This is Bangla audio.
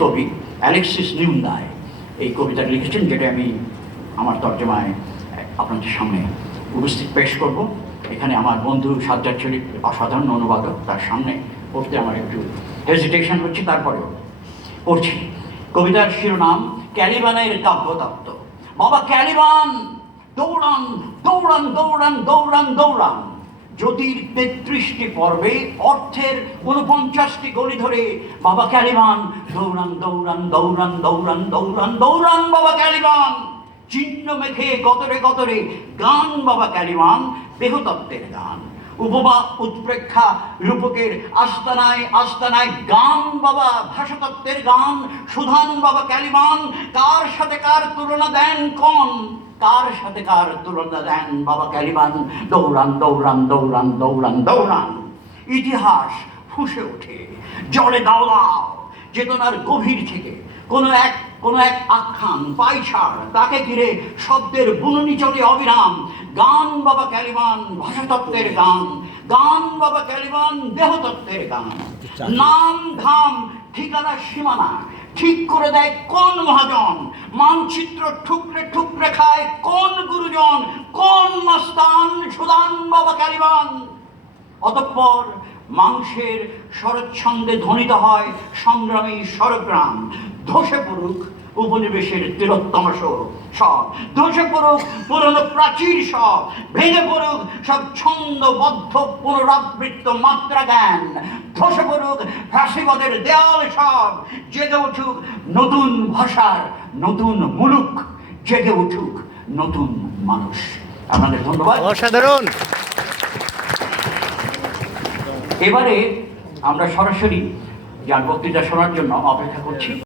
কবি অ্যালেক্সিস নিউন্দায় এই কবিতা লিখেছেন, যেটা আমি আমার তর্জমায় আপনাদের সামনে উপস্থিত পেশ করব। এখানে আমার বন্ধু সাজ্জাদ শরীফ, অসাধারণ অনুবাদক, তার সামনে পড়তে আমার একটু হেজিটেশন হচ্ছে, তারপরেও পড়ছি। কবিতার শিরোনাম, ক্যালিবানের কাব্যতত্ত্ব। বাবা ক্যালিবান, দৌড়ান দৌড়ান দৌড়ান দৌড়ান দৌড়ান। জ্যোতির তেত্রিশটি পর্বে অর্থের উনপঞ্চাশটি গলি ধরে বাবা ক্যালিমান, দৌড়ান দৌড়ান দৌড়ান দৌড়ান দৌড়ান দৌড়ান বাবা ক্যালিমান। চিহ্ন মেখে কতরে কতরে গান বাবা ক্যালিমান, দেহতত্ত্বের গান। উপমা উৎপ্রেক্ষা রূপকের আস্তানায় আস্তানায় গান বাবা ভাষাতত্ত্বের গান, সুধান বাবা ক্যালিমান, কার সাথে কার তুলনা দেন কোন? কার সাথে কার তুলনা দেন বাবা ক্যালিমান? দৌড়ান দৌড়ান দৌড়ান দৌড়ান দৌড়ান। ইতিহাস ফুসে ওঠে। জলে দাও দাও চেতনার গভীর থেকে কোনো এক কোনো এক আখ্যান পাইছাড় তাকে ঘিরে শব্দের বুননি চলে অবিরাম। গান বাবা ক্যালিমান ভাষাতত্ত্বের গান। গান বাবা ক্যালিমান দেহতত্ত্বের গান। নাম ধাম ঠিকানা সীমানা ঠিক করে দেয় কোন মহাজন? মানচিত্র ঠুকরে ঠুকরে খায় কোন গুরুজন? কোন মস্তান সুদান বাবা ক্যালিমান অতঃপর মাংসের শরৎছন্দে ধ্বনিত হয় সংগ্রামী স্বরগ্রাম ধসে পড়ুক উপনিবেশের তিলোত্তম সব ধসে পড়ুক পুরনো প্রাচীর সব ভেঙে পড়ুক সব ছন্দবদ্ধ পুনরাবৃত্ত মাত্রা জ্ঞান। ধসে পড়ুক ফাঁসিবাদের দেয়াল সব। জেগে উঠুক নতুন ভাষার নতুন মুলুক। জেগে উঠুক নতুন মানুষ। আপনাদের ধন্যবাদ। অসাধারণ। এবারে আমরা সরাসরি যার বক্তৃতা শোনার জন্য অপেক্ষা করছি।